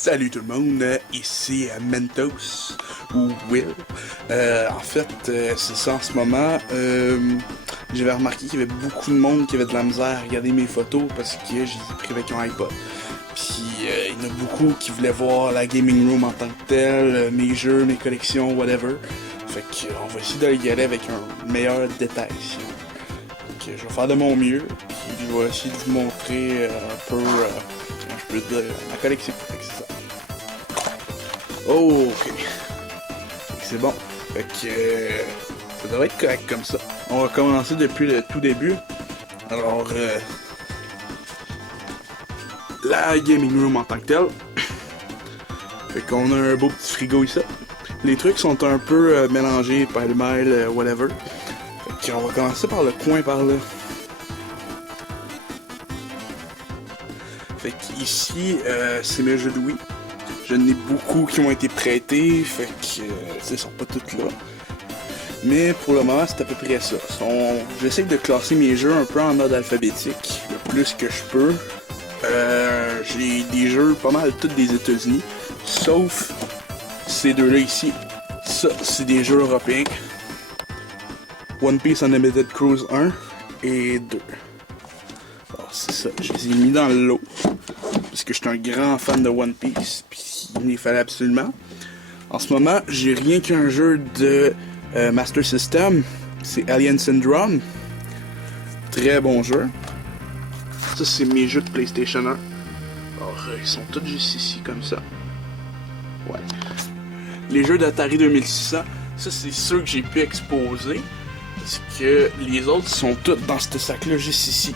Salut tout le monde, ici Mentos ou Will. En fait, c'est ça en ce moment. J'avais remarqué qu'il y avait beaucoup de monde qui avait de la misère à regarder mes photos parce que je les ai pris avec un iPod. Puis il y en a beaucoup qui voulaient voir la gaming room en tant que telle, mes jeux, mes collections, whatever. Fait qu'on va essayer d'y aller avec un meilleur détail ici. Donc je vais faire de mon mieux, puis je vais essayer de vous montrer un peu, comment je peux dire, ma collection. Fait que c'est ça. Oh, ok. C'est bon. Fait que ça devrait être correct comme ça. On va commencer depuis le tout début. Alors, la gaming room en tant que telle. Fait qu'on a un beau petit frigo ici. Les trucs sont un peu mélangés, pêle-mêle, whatever. Fait qu'on va commencer par le coin par là. Fait qu'ici, c'est mes jeux de Wii. J'en ai beaucoup qui ont été prêtés, fait que ils sont pas tous là. Mais pour le moment, c'est à peu près ça. J'essaie de classer mes jeux un peu en ordre alphabétique, le plus que je peux. J'ai des jeux pas mal tous des États-Unis, sauf ces deux-là ici. Ça, c'est des jeux européens. One Piece Unlimited Cruise 1 et 2. Alors c'est ça, je les ai mis dans le lot. Parce que je suis un grand fan de One Piece, puis il m'y fallait absolument. En ce moment, j'ai rien qu'un jeu de Master System, c'est Alien Syndrome. Très bon jeu. Ça, c'est mes jeux de PlayStation 1. Alors, ils sont tous juste ici, comme ça. Ouais. Les jeux d'Atari 2600, ça, c'est ceux que j'ai pu exposer. Parce que les autres sont tous dans ce sac-là, juste ici.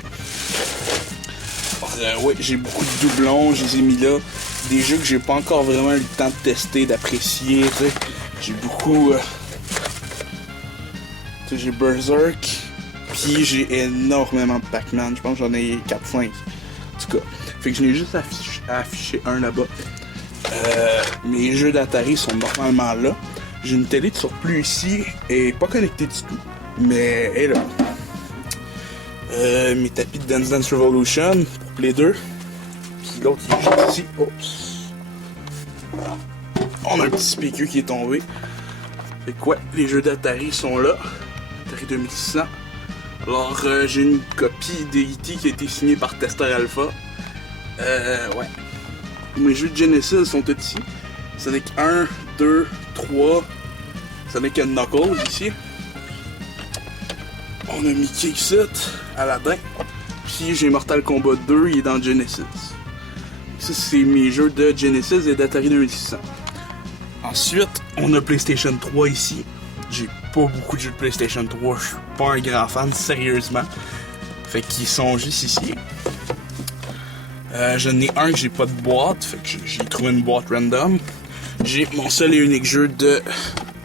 Ouais, j'ai beaucoup de doublons, je les ai mis là. Des jeux que j'ai pas encore vraiment eu le temps de tester, d'apprécier, tu sais. J'ai beaucoup... tu sais, j'ai Berserk, puis j'ai énormément de Pac-Man. Je pense que j'en ai 4-5. En tout cas, fait que je n'ai juste affiché un là-bas. Mes jeux d'Atari sont normalement là. J'ai une télé de surplus ici, et pas connectée du tout. Mais elle est là. Mes tapis de Dance Dance Revolution pour les deux. Puis l'autre qui est juste ici. Oups. On a un petit speaker qui est tombé. Fait que ouais, les jeux d'Atari sont là. Atari 2600. Alors j'ai une copie d'E.T. qui a été signée par Tester Alpha. Ouais. Mes jeux de Genesis sont tous ici. Sonic 1, 2, 3. Sonic and Knuckles ici. On a Mickey ici, Aladdin. Puis j'ai Mortal Kombat 2, il est dans Genesis. Ça, c'est mes jeux de Genesis et d'Atari 2600. Ensuite, on a PlayStation 3 ici. J'ai pas beaucoup de jeux de PlayStation 3, je suis pas un grand fan, sérieusement. Fait qu'ils sont juste ici. J'en ai un que j'ai pas de boîte, fait que j'ai trouvé une boîte random. J'ai mon seul et unique jeu de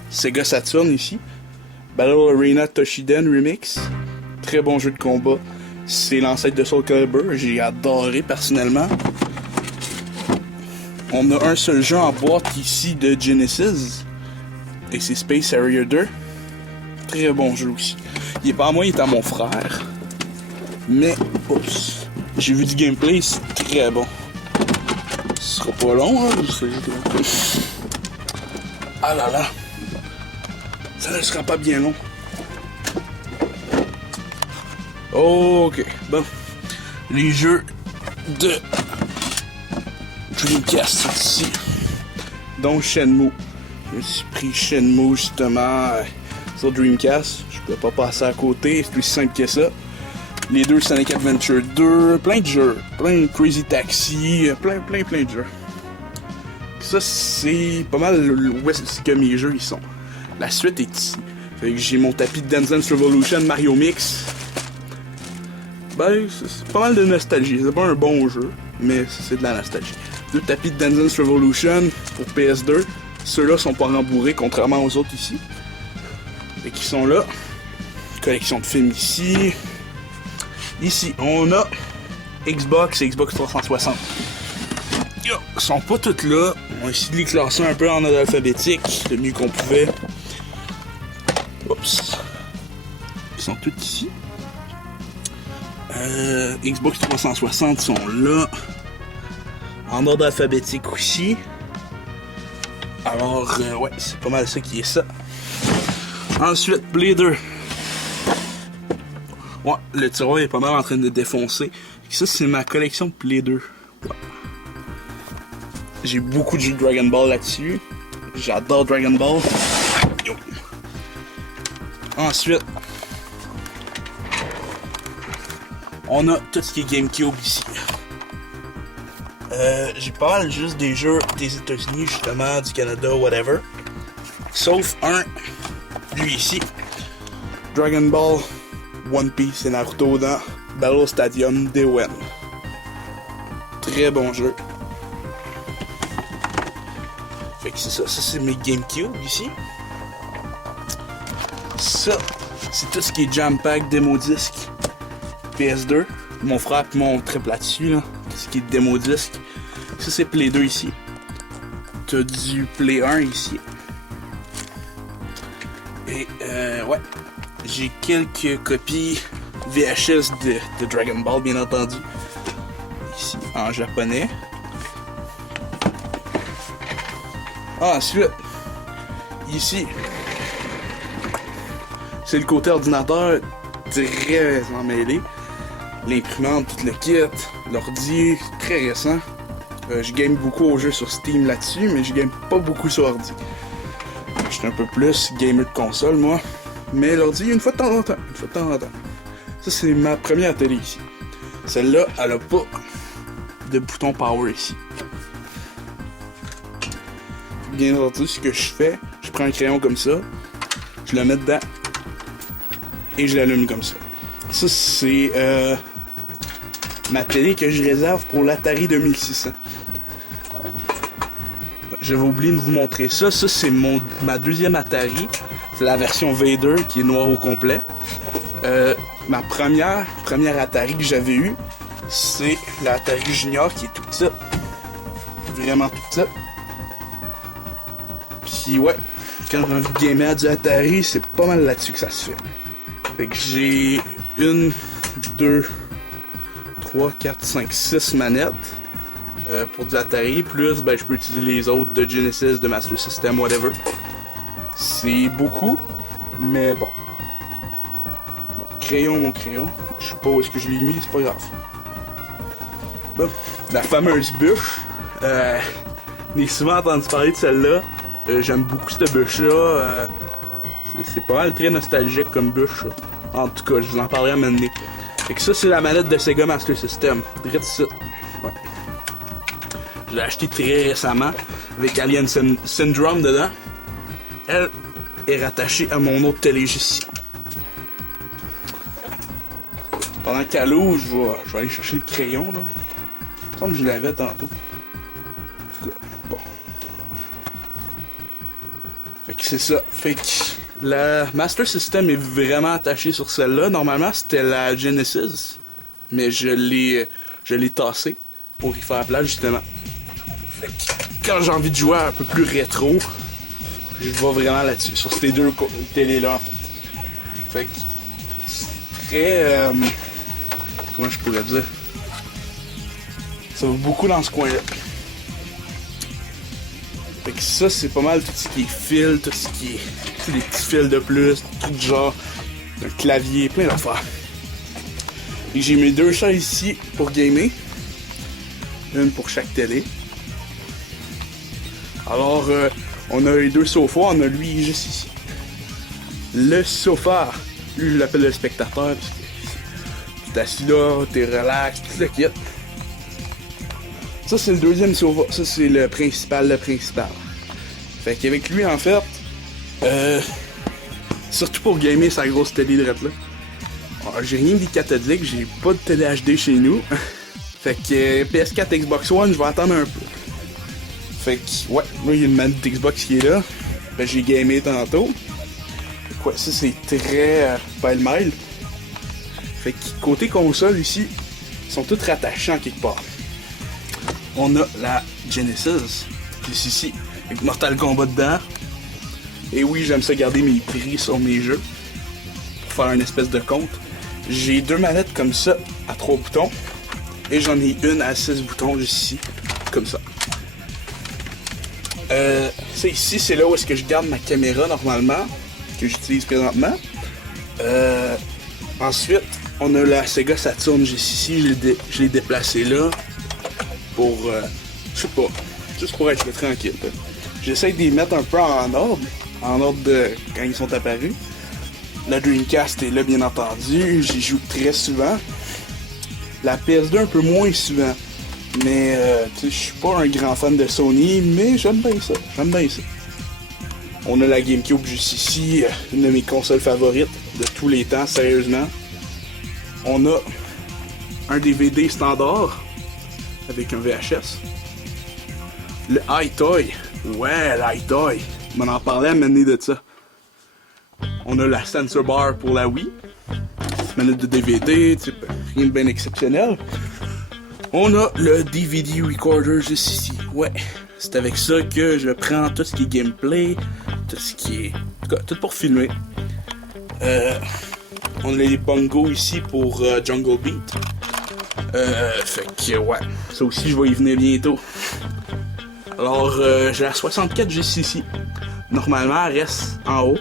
Sega Saturn ici. Battle Arena Toshiden Remix. Très bon jeu de combat. C'est l'ancêtre de Soul Calibur. J'ai adoré personnellement. On a un seul jeu en boîte ici de Genesis. Et c'est Space Harrier 2. Très bon jeu aussi. Il est pas à moi, il est à mon frère. Mais, oups. J'ai vu du gameplay, c'est très bon. Ce sera pas long, hein. Ah là là. Ça ne sera pas bien long. Ok, bon. Les jeux de Dreamcast sont ici. Donc Shenmue. Je me suis pris Shenmue justement sur Dreamcast. Je peux pas passer à côté, c'est aussi simple que ça. Les deux Sonic Adventure 2, plein de jeux. Plein de Crazy Taxi, plein de jeux. Ça, c'est pas mal où est-ce que mes jeux ils sont. La suite est ici. Fait que j'ai mon tapis de Dance Dance Revolution Mario Mix. Ben, c'est pas mal de nostalgie. C'est pas un bon jeu, mais c'est de la nostalgie. Deux tapis de Dance Dance Revolution pour PS2. Ceux-là sont pas rembourrés, contrairement aux autres ici. Et qui sont là. Collection de films ici. Ici, on a Xbox et Xbox 360. Ils sont pas toutes là. On a essayé de les classer un peu en ordre alphabétique, le mieux qu'on pouvait. Oups. Ils sont tous ici. Xbox 360 sont là. en ordre alphabétique aussi. Alors, ouais, c'est pas mal ça qui est ça. Ensuite, Blader. Ouais, le tiroir est pas mal en train de défoncer. Ça, c'est ma collection de Blader. Ouais. J'ai beaucoup de jeux de Dragon Ball là-dessus. J'adore Dragon Ball. Yo. Ensuite, on a tout ce qui est GameCube ici. J'ai pas mal juste des jeux des États-Unis, justement, du Canada, whatever. Sauf un, lui ici. Dragon Ball, One Piece et Naruto dans Battle Stadium Dewen. Très bon jeu. Fait que c'est ça, ça c'est mes GameCube ici. Ça, c'est tout ce qui est Jam Pack, Démo Disc, PS2. Mon frère et mon triple là-dessus, là. Tout ce qui est Démo Disc. Ça c'est Play 2 ici. T'as du Play 1 ici. Et ouais, j'ai quelques copies VHS de Dragon Ball, bien entendu. Ici, en japonais. Ensuite, ici, c'est le côté ordinateur très emmêlé. L'imprimante, tout le kit, l'ordi, très récent. Je game beaucoup aux jeux sur Steam là-dessus, mais je game pas beaucoup sur ordi. Je suis un peu plus gamer de console, moi. Mais l'ordi, une fois de temps en temps. Ça, c'est ma première télé ici. Celle-là, elle a pas de bouton power ici. Bien entendu, ce que je fais, je prends un crayon comme ça, je le mets dedans, et je l'allume comme ça. Ça, c'est ma télé que je réserve pour l'Atari 2600. J'avais oublié de vous montrer ça. Ça, c'est ma deuxième Atari. C'est la version Vader qui est noire au complet. Ma première Atari que j'avais eue, c'est la Atari Junior qui est toute ça. Vraiment toute ça. Puis ouais, quand j'ai envie de gamer à du Atari, c'est pas mal là-dessus que ça se fait. Fait que j'ai 1, 2, 3, 4, 5, 6 manettes pour du Atari. Plus, ben, je peux utiliser les autres de Genesis, de Master System, whatever. C'est beaucoup, mais bon. Mon crayon. Je sais pas où est-ce que je l'ai mis, c'est pas grave. Bon, la fameuse bûche. J'ai souvent entendu parler de celle-là. J'aime beaucoup cette bûche-là. C'est pas mal très nostalgique comme bûche. Ça. En tout cas, je vous en parlerai à un moment donné. Fait que ça, c'est la manette de Sega Master System. Direct ça. Ouais. Je l'ai acheté très récemment avec Alien Syndrome dedans. Elle est rattachée à mon autre télé ici. Pendant qu'elle ouvre, je vais aller chercher le crayon. Là. Il me semble que je l'avais tantôt. En tout cas, bon. Fait que c'est ça. Fait que la Master System est vraiment attachée sur celle-là. Normalement, c'était la Genesis. Mais je l'ai tassée pour y faire place, justement. Fait que quand j'ai envie de jouer un peu plus rétro, je vais vraiment là-dessus. Sur ces deux télés-là, en fait. Fait que c'est très... comment je pourrais dire? Ça va beaucoup dans ce coin-là. Fait que ça, c'est pas mal tout ce qui est fil, tout ce qui est des petits fils de plus, tout genre, un clavier, plein d'affaires. Et j'ai mis 2 chaises ici pour gamer. Une pour chaque télé. Alors, on a les 2 sofas, on a lui juste ici. Le sofa, lui je l'appelle le spectateur, parce que t'es assis là, t'es relax, tout le kit. Ça c'est le deuxième sofa, ça c'est le principal. Fait qu'avec lui en fait, surtout pour gamer sa grosse télé drette là. Alors, j'ai rien dit cathodique, j'ai pas de télé HD chez nous. Fait que PS4, Xbox One, je vais attendre un peu. Fait que ouais, moi il y a une manette Xbox qui est là. Ben, j'ai gamé tantôt. Fait que ouais, ça c'est très pêle-mêle. Fait que côté console ici, ils sont tous rattachés en quelque part. On a la Genesis, qui est ici, avec Mortal Kombat dedans. Et oui, j'aime ça garder mes prix sur mes jeux, pour faire une espèce de compte. J'ai 2 manettes comme ça, à 3 boutons. Et j'en ai une à 6 boutons juste ici. comme ça. Ça ici, c'est là où est-ce que je garde ma caméra normalement, que j'utilise présentement. Ensuite, on a la Sega Saturn juste ici, je l'ai déplacé là pour, je sais pas, juste pour être tranquille. J'essaie de les mettre un peu en ordre de quand ils sont apparus. La Dreamcast est là bien entendu, j'y joue très souvent. La PS2 un peu moins souvent. Mais je suis pas un grand fan de Sony, mais j'aime bien ça. On a la GameCube juste ici, une de mes consoles favorites de tous les temps, sérieusement. On a un DVD standard avec un VHS. Le iToy. Ouais, l'iToy. On m'en parlait à mener de ça. On a la sensor bar pour la Wii. Manette de DVD, rien de bien exceptionnel. On a le DVD recorder juste ici. Ouais, c'est avec ça que je prends tout ce qui est gameplay, tout ce qui est... En tout cas, tout pour filmer. On a les bongos ici pour Jungle Beat. Fait que ouais, ça aussi je vais y venir bientôt. Alors, j'ai la 64 juste ici. Normalement, elle reste en haut.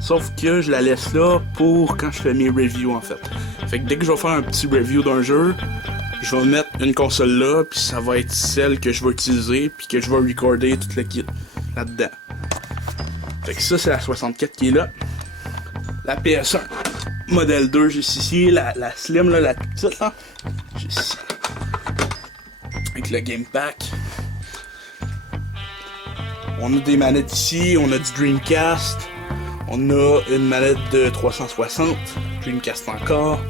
Sauf que je la laisse là pour quand je fais mes reviews en fait. Fait que dès que je vais faire un petit review d'un jeu, je vais mettre une console là, puis ça va être celle que je vais utiliser, puis que je vais recorder tout le kit là-dedans. Fait que ça, c'est la 64 qui est là. La PS1, modèle 2 juste ici, la slim, là, la petite, là, juste ici. Avec le Game Pack. On a des manettes ici, on a du Dreamcast, on a une manette de 360, Dreamcast encore.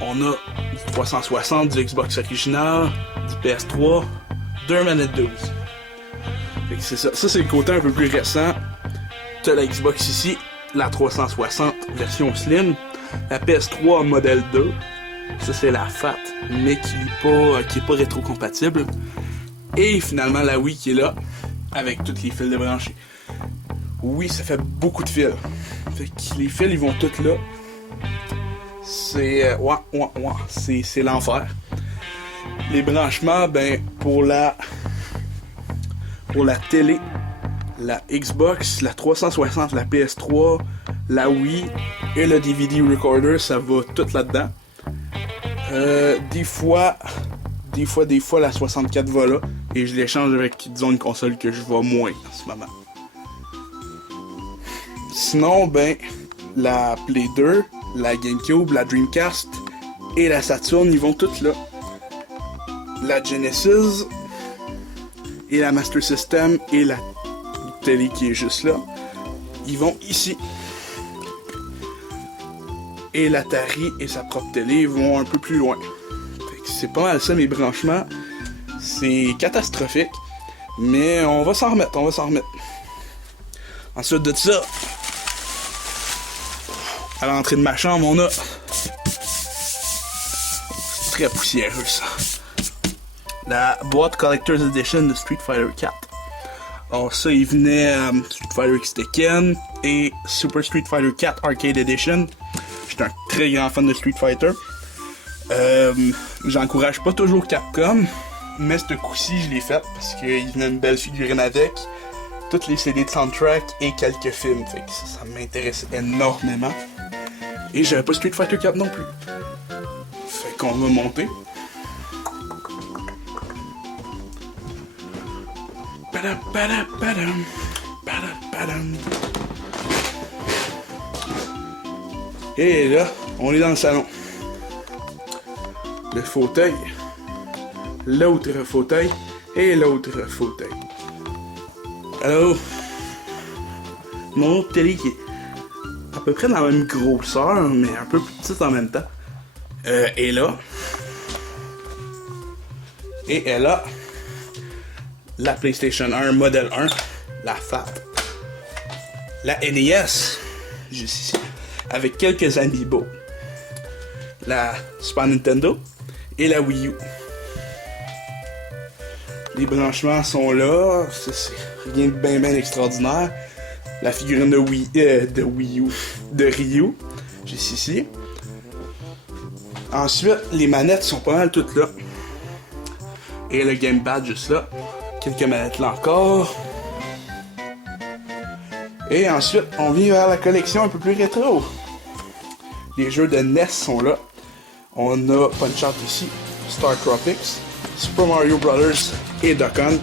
On a du 360, du Xbox original, du PS3, deux manettes 12. Fait que c'est ça. Ça, c'est le côté un peu plus récent. T'as la Xbox ici, la 360 version slim, la PS3 modèle 2. Ça, c'est la FAT, mais qui est pas rétro-compatible. Et finalement, la Wii qui est là, avec tous les fils débranchés. Oui, ça fait beaucoup de fils. Fait que les fils, ils vont tous là. C'est c'est l'enfer. Les branchements, ben pour la télé, la Xbox, la 360, la PS3, la Wii et le DVD recorder, ça va tout là-dedans. Des fois la 64 va là et je l'échange avec disons une console que je vois moins en ce moment. Sinon, ben la Play 2, la GameCube, la Dreamcast et la Saturn, ils vont toutes là. La Genesis et la Master System et la télé qui est juste là, ils vont ici. Et l'Atari et sa propre télé vont un peu plus loin. Fait que c'est pas mal ça mes branchements. C'est catastrophique, mais on va s'en remettre, Ensuite de ça, à l'entrée de ma chambre, on a... C'est très poussiéreux, ça. La boîte Collector's Edition de Street Fighter 4. Alors ça, il venait Street Fighter X Tekken et Super Street Fighter 4 Arcade Edition. J'étais un très grand fan de Street Fighter. J'encourage pas toujours Capcom, mais ce coup-ci, je l'ai fait parce qu'il venait une belle figurine avec. Toutes les CD de soundtrack et quelques films. Fait que ça m'intéresse énormément. Et j'avais pas Street Fighter 4 non plus. Fait qu'on va monter. Et là, on est dans le salon. Le fauteuil. L'autre fauteuil. Et l'autre fauteuil. Alors, mon autre télé qui est à peu près dans la même grosseur, mais un peu plus petite en même temps. Et là. Et elle a la PlayStation 1 Model 1, la FAT. La NES, juste ici, avec quelques amiibo. La Super Nintendo et la Wii U. Les branchements sont là, ça, c'est rien de bien extraordinaire. La figurine de Ryu, juste ici. Ensuite, les manettes sont pas mal toutes là. Et le gamepad juste là. Quelques manettes là encore. Et ensuite, on vient vers la collection un peu plus rétro. Les jeux de NES sont là. On a Punch-Out ici, Star Tropics, Super Mario Bros. Et Duck Hunt.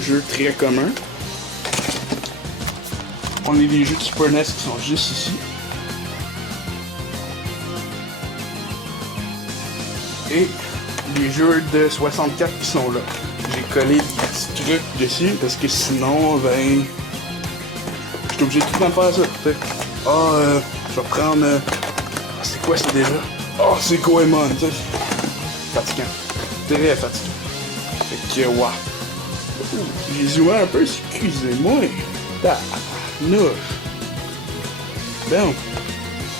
Jeux très communs. On a des jeux de Super NES qui sont juste ici. Et les jeux de 64 qui sont là. J'ai collé des petits trucs dessus parce que sinon, ben, je suis obligé de tout le temps faire ça. T'sais. Je vais prendre. C'est quoi ça déjà? C'est Goemon, tu sais. Fatigant. Très fatigant. Fait que, wow. J'ai zoomé un peu, excusez-moi. Nouche. Bon.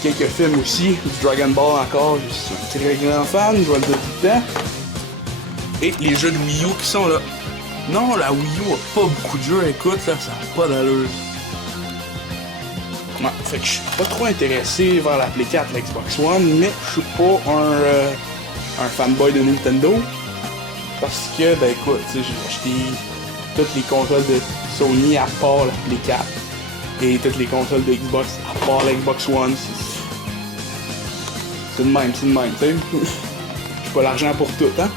Quelques films aussi, du Dragon Ball encore, je suis un très grand fan, je vois le dire tout le temps. Et les jeux de Wii U qui sont là. Non, la Wii U a pas beaucoup de jeux, écoute, là, ça n'a pas d'allure. Ouais, fait que je suis pas trop intéressé vers la Play 4, la Xbox One, mais je suis pas un fanboy de Nintendo. Parce que, ben écoute, j'ai acheté toutes les consoles de Sony à part la Play 4. Et toutes les consoles de Xbox à part la Xbox One. C'est de même, tu sais. J'ai pas l'argent pour tout, hein.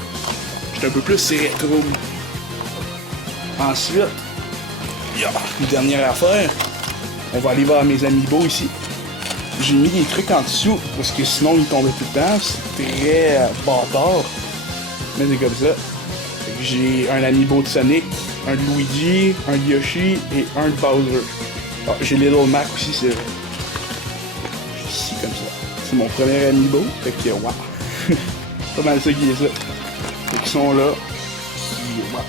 J'étais un peu plus rétro. Ensuite, une dernière affaire. On va aller voir mes amiibo ici. J'ai mis des trucs en dessous parce que sinon ils tombaient tout le temps. C'est très bâtard. Mais c'est comme ça. J'ai un amiibo de Sonic, un de Luigi, un de Yoshi et un de Bowser. J'ai Little Mac aussi, c'est vrai. Ici comme ça. C'est mon premier amiibo. Fait que wow. Pas mal ça qui est ça. Fait qu'ils sont là. Wow.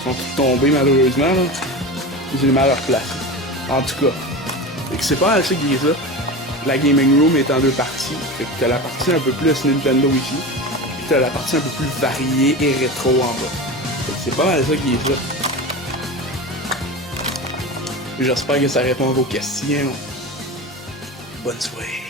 Ils sont tous tombés malheureusement. Là. Ils ont mal à leur place. En tout cas. Fait que c'est pas mal ça qui est ça. La gaming room est en deux parties. Fait que t'as la partie un peu plus Nintendo ici. Puis t'as la partie un peu plus variée et rétro en bas. Fait que c'est pas mal ça qui est ça. J'espère que ça répond à vos questions. Bonne soirée.